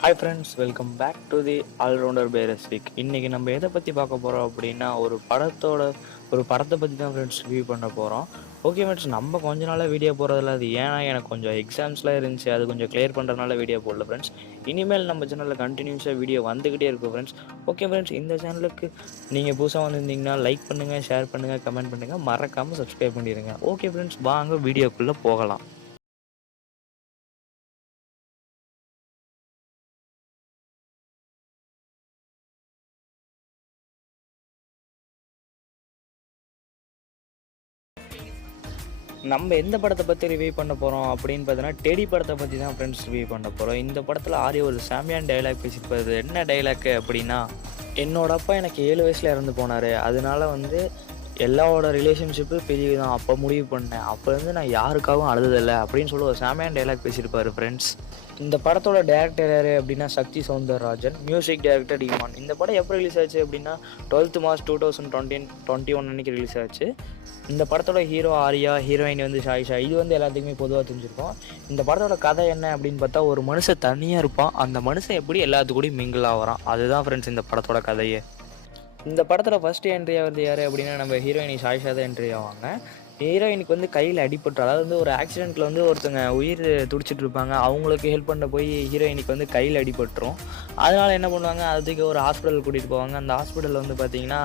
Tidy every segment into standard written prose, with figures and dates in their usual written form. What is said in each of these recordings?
Hi friends, welcome back to the allrounder பேரஸ் week. இன்றைக்கி நம்ம எதை பற்றி பார்க்க போகிறோம் அப்படின்னா ஒரு படத்தை பற்றி தான் ஃப்ரெண்ட்ஸ் ரிவ்யூ பண்ண போகிறோம். ஓகே ஃப்ரெண்ட்ஸ், நம்ம கொஞ்ச நாளாக வீடியோ போகிறதில்ல. அது ஏன்னா எனக்கு கொஞ்சம் எக்ஸாம்ஸ்லாம் இருந்துச்சு, அது கொஞ்சம் கிளியர் பண்ணுறதுனால வீடியோ போடல ஃப்ரெண்ட்ஸ். இனிமேல் நம்ம சேனலில் கண்டினியூஸாக வீடியோ வந்துக்கிட்டே இருக்கும் ஃப்ரெண்ட்ஸ். ஓகே ஃப்ரெண்ட்ஸ், இந்த சேனலுக்கு நீங்கள் புதுசாக வந்திருந்தீங்கன்னா லைக் பண்ணுங்கள், ஷேர் பண்ணுங்கள், கமெண்ட் பண்ணுங்கள், மறக்காமல் சப்ஸ்கிரைப் பண்ணிடுங்க. ஓகே ஃப்ரெண்ட்ஸ், வாங்க வீடியோக்குள்ளே போகலாம். நம்ம எந்த படத்தை பற்றி ரிவ்யூ பண்ண போகிறோம் அப்படின்னு பார்த்தீங்கன்னா, டெடி படத்தை பற்றி தான் ஃப்ரெண்ட்ஸ் ரிவ்யூ பண்ண போகிறோம். இந்த படத்தில் ஆரிய ஒரு சாமியான் டைலாக் பேசியிருப்பாரு. என்ன டைலாக்கு அப்படின்னா, என்னோட அப்பா எனக்கு 7 வயசில் இறந்து போனார், அதனால வந்து எல்லாரோட ரிலேஷன்ஷிப்பு பெரிய தான் அப்போ முடிவு பண்ணேன், அப்போலேருந்து நான் யாருக்காகவும் அழுததில்லை அப்படின்னு சொல்லி ஒரு சாமியான் டைலாக் பேசியிருப்பார் ஃப்ரெண்ட்ஸ். இந்த படத்தோட டேரக்டர் யார் அப்படின்னா சக்தி சௌந்தரராஜன், மியூசிக் டைரக்டர் இமான். இந்த படம் எப்போ ரிலீஸ் ஆச்சு அப்படின்னா 12 மார்ச் 2021 அன்றைக்கி ரிலீஸ் ஆச்சு. இந்த படத்தோட ஹீரோ ஆர்யா, ஹீரோயின் வந்து ஷாயிஷா. இது வந்து எல்லாத்துக்குமே பொதுவாக தெரிஞ்சிருக்கும். இந்த படத்தோட கதை என்ன அப்படின்னு பார்த்தா, ஒரு மனுஷன் தனியாக இருப்பான், அந்த மனுஷன் எப்படி எல்லாத்துக்கூடையும் மிங்கிள் ஆகிறான், அதுதான் ஃப்ரெண்ட்ஸ் இந்த படத்தோட கதையே. இந்த படத்தில் ஃபஸ்ட்டு என்ட்ரி ஆகிறது யார் அப்படின்னா நம்ம ஹீரோயினி ஷாயிஷா தான் என்ட்ரி ஆவாங்க. ஹீரோயினுக்கு வந்து கையில் அடிபட்டு, அதாவது வந்து ஒரு ஆக்சிடெண்ட்டில் வந்து ஒருத்தங்க உயிர் துடிச்சிட்டு இருப்பாங்க, அவங்களுக்கு ஹெல்ப் பண்ண போய் ஹீரோயினுக்கு வந்து கையில் அடிபட்டுரும். அதனால் என்ன பண்ணுவாங்க, அதுக்கு ஒரு ஹாஸ்பிட்டல் கூட்டிகிட்டு போவாங்க. அந்த ஹாஸ்பிட்டலில் வந்து பார்த்திங்கன்னா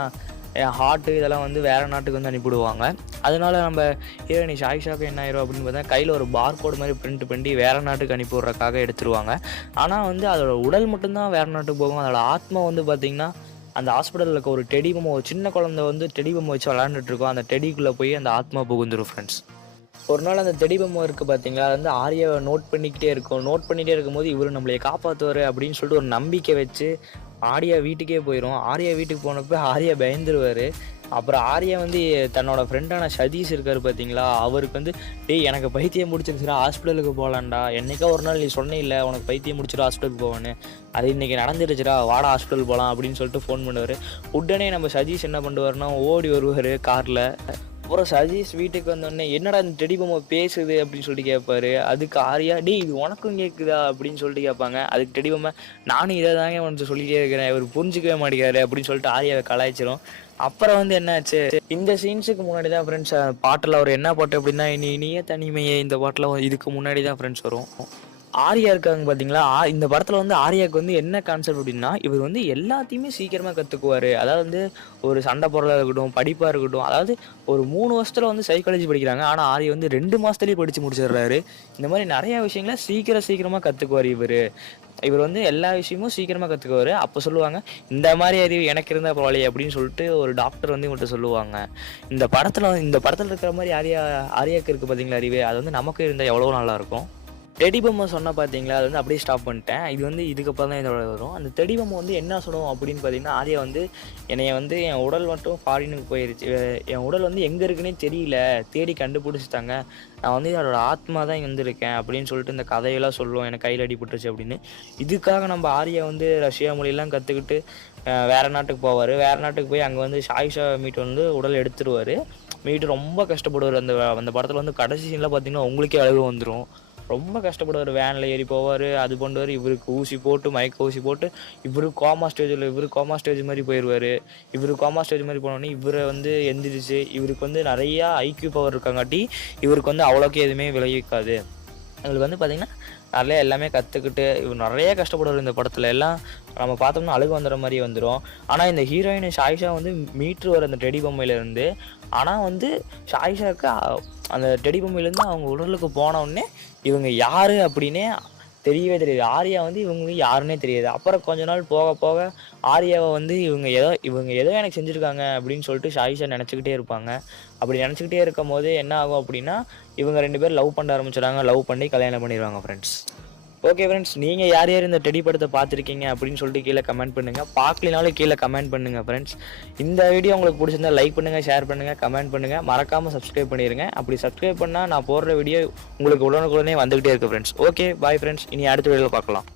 ஹார்ட்டு இதெல்லாம் வந்து வேறு நாட்டுக்கு வந்து அனுப்பிவிடுவாங்க. அதனால நம்ம ஹீரோயினி ஷாயிஷாவுக்கு என்ன ஆயிரும் அப்படின்னு பார்த்தா, கையில் ஒரு பார்கோடு மாதிரி பிரிண்ட் பண்ணி வேறு நாட்டுக்கு அனுப்பி விட்றதுக்காக எடுத்துருவாங்க. ஆனால் வந்து அதோட உடல் மட்டும்தான் வேறு நாட்டுக்கு போகும். அதோட ஆத்மா வந்து பார்த்திங்கன்னா அந்த ஹாஸ்பிட்டலில் இருக்க ஒரு டெடி பொம்மை, ஒரு சின்ன குழந்தை வந்து டெடி பொம்மை வச்சு விளாண்டுட்ருக்கோம், அந்த டெடிக்குள்ளே போய் அந்த ஆத்மா புகுந்துடும் ஃப்ரெண்ட்ஸ். ஒரு நாள் அந்த டெடி பொம்மை இருக்குது பார்த்தீங்களா, அது வந்து ஆர்யாவை நோட் பண்ணிக்கிட்டே இருக்கும்போது இவர் நம்மளை காப்பாற்றுவார் அப்படின்னு சொல்லிட்டு ஒரு நம்பிக்கை வச்சு ஆர்யா வீட்டுக்கே போயிடும். ஆர்யா வீட்டுக்கு போனப்போ ஆர்யா பயந்துருவார். அப்புறம் ஆர்யா வந்து தன்னோட ஃப்ரெண்டான சதீஷ் இருக்கார் பார்த்தீங்களா, அவருக்கு வந்து டேய் எனக்கு பைத்தியம் முடிச்சிருச்சுடா, ஹாஸ்பிட்டலுக்கு போகலான்டா, என்னைக்கா ஒரு நாள் நீ சொன்னே இல்லை உனக்கு பைத்தியம் முடிச்சிடும் ஹாஸ்பிட்டலுக்கு போவேன்னு, அது இன்றைக்கி நடந்துருச்சுடா, வாடா ஹாஸ்பிட்டல் போகலாம் அப்படின்னு சொல்லிட்டு ஃபோன் பண்ணுவார். உடனே நம்ம சதீஷ் என்ன பண்ணுவார்னா ஓடி வருவார் காரில். அப்புறம் சதீஷ் வீட்டுக்கு வந்தோடனே என்னடா இந்த டெடி பொம்மை பேசுது அப்படின்னு சொல்லிட்டு கேட்பாரு. அதுக்கு ஆர்யா டேய் இது உனக்கும் கேட்குதா அப்படின்னு சொல்லிட்டு கேட்பாங்க. அதுக்கு டெடி பொம்மை நானும் இதை தாங்க வந்து சொல்லிகிட்டே இருக்கிறேன், இவர் புரிஞ்சிக்கவே மாட்டேங்கிறாரு அப்படின்னு சொல்லிட்டு ஆர்யாவை கலாய்ச்சிரும். அப்புறம் வந்து என்னாச்சு, இந்த சீன்ஸுக்கு முன்னாடி தான் ஃப்ரெண்ட்ஸ் பாட்டில் அவர் என்ன பாட்டு அப்படின்னா இனிய தனிமையே, இந்த பாட்டில் இதுக்கு முன்னாடி தான் ஃப்ரெண்ட்ஸ் வரும். ஆர்யா இருக்காங்க பார்த்தீங்களா, இந்த படத்தில் வந்து ஆர்யாவுக்கு வந்து என்ன கான்செப்ட் அப்படின்னா, இவர் வந்து எல்லாத்தையுமே சீக்கிரமாக கற்றுக்குவார். அதாவது வந்து ஒரு சண்டை போடுறதா இருக்கட்டும், படிப்பாக இருக்கட்டும், அதாவது ஒரு 3 வருஷத்தில் வந்து சைக்காலஜி படிக்கிறாங்க, ஆனால் ஆர்யா வந்து 2 மாதத்துலேயே படித்து முடிச்சிடுறாரு. இந்த மாதிரி நிறையா விஷயங்களை சீக்கிரமாக கற்றுக்குவார் இவர் வந்து எல்லா விஷயமும் சீக்கிரமாக கற்றுக்குவார். அப்போ சொல்லுவாங்க இந்த மாதிரி அறிவு எனக்கு இருந்தால் பரவாயில்லையே அப்படின்னு சொல்லிட்டு ஒரு டாக்டர் வந்து இவங்கள்ட்ட சொல்லுவாங்க. இந்த படத்தில் இருக்கிற மாதிரி ஆர்யாவுக்கு இருக்குது பார்த்தீங்களா அறிவு, அது வந்து நமக்கு இருந்தால் எவ்வளோ நல்லாயிருக்கும். டெடி பொம்மை சொன்னால் பார்த்தீங்களா, அது வந்து அப்படியே ஸ்டாப் பண்ணிட்டேன். இது வந்து இதுக்கப்புறம் தான் இதோட வரும். அந்த டெடி பொம்மை வந்து என்ன சொல்லுவோம் அப்படின்னு பார்த்தீங்கன்னா, ஆர்யா வந்து என்னைய வந்து என் உடல் மட்டும் ஃபாரினுக்கு போயிருச்சு, என் உடல் வந்து எங்கே இருக்குன்னே தெரியல, தேடி கண்டுபிடிச்சிட்டாங்க, நான் வந்து என்னோட ஆத்மா தான் இங்கே வந்திருக்கேன் அப்படின்னு சொல்லிட்டு இந்த கதையெல்லாம் சொல்லுவோம், எனக்கு கையில் அடிபட்டுருச்சு அப்படின்னு. இதுக்காக நம்ம ஆர்யா வந்து ரஷ்யா மொழியெல்லாம் கற்றுக்கிட்டு வேறு நாட்டுக்கு போவார். வேறு நாட்டுக்கு போய் அங்கே வந்து ஷாயிஷா மீட் வந்து உடல் எடுத்துருவார். மீட்டு ரொம்ப கஷ்டப்படுவார். அந்த படத்தில் வந்து கடைசி சீனில் பார்த்தீங்கன்னா உங்களுக்கே அழுகு வந்துடும். ரொம்ப கஷ்டப்படுவார், வேனில் ஏறி போவார், அது பண்ணுவார், இவருக்கு ஊசி போட்டு மயக்க ஊசி போட்டு இவர் கோமா ஸ்டேஜ் மாதிரி போயிடுவார். கோமா ஸ்டேஜ் மாதிரி போனோடனே இவரை வந்து எந்திரிச்சு, இவருக்கு வந்து நிறையா ஐக்யூ பவர் இருக்காங்காட்டி இவருக்கு வந்து அவ்வளோக்கே எதுவுமே விளைவிக்காது. இவருக்கு வந்து பார்த்திங்கன்னா நிறைய எல்லாமே கற்றுக்கிட்டு இவர் நிறைய கஷ்டப்படுவார். இந்த படத்தில் எல்லாம் நம்ம பார்த்தோம்னா அழுகு வந்துடுற மாதிரி வந்துடும். ஆனால் இந்த ஹீரோயின் ஷாயிஷா வந்து மீட்ரு அந்த டெடி பொம்மையிலேருந்து. ஆனால் வந்து ஷாயிஷாவுக்கு அந்த டெடி பொம்மையிலேருந்து அவங்க உடலுக்கு போனவுடனே இவங்க யார் அப்படின்னே தெரியவே தெரியாது. ஆர்யா வந்து இவங்களுக்கு யாருன்னே தெரியாது. அப்புறம் கொஞ்ச நாள் போக போக ஆர்யாவை வந்து இவங்க ஏதோ எனக்கு செஞ்சுருக்காங்க அப்படின்னு சொல்லிட்டு ஷாயிஷா நினச்சிக்கிட்டே இருப்பாங்க. அப்படி நினச்சிக்கிட்டே இருக்கும் போது என்ன ஆகும் அப்படின்னா, இவங்க 2 பேர் லவ் பண்ண ஆரம்பிச்சிடுறாங்க. லவ் பண்ணி கல்யாணம் பண்ணிடுவாங்க ஃப்ரெண்ட்ஸ். ஓகே ஃப்ரெண்ட்ஸ், நீங்கள் யார் இந்த டெடி படத்தை பார்த்துருக்கீங்க அப்படின்னு சொல்லிட்டு கீழே கமெண்ட் பண்ணுங்கள். பார்க்கலினாலும் கீழே கமெண்ட் பண்ணுங்கள் ஃப்ரெண்ட்ஸ். இந்த வீடியோ உங்களுக்கு பிடிச்சிருந்தா லைக் பண்ணுங்கள், ஷேர் பண்ணுங்கள், கமெண்ட் பண்ணுங்கள், மறக்காமல் சப்ஸ்கிரைப் பண்ணிடுங்க. அப்படி சப்ஸ்கிரைப் பண்ணால் நான் போடுற வீடியோ உங்களுக்கு உடனுக்குடனே வந்துகிட்டே இருக்குது ஃப்ரெண்ட்ஸ். ஓகே பாய் ஃப்ரெண்ட்ஸ், இனி அடுத்த வீடியோவில் பார்க்கலாம்.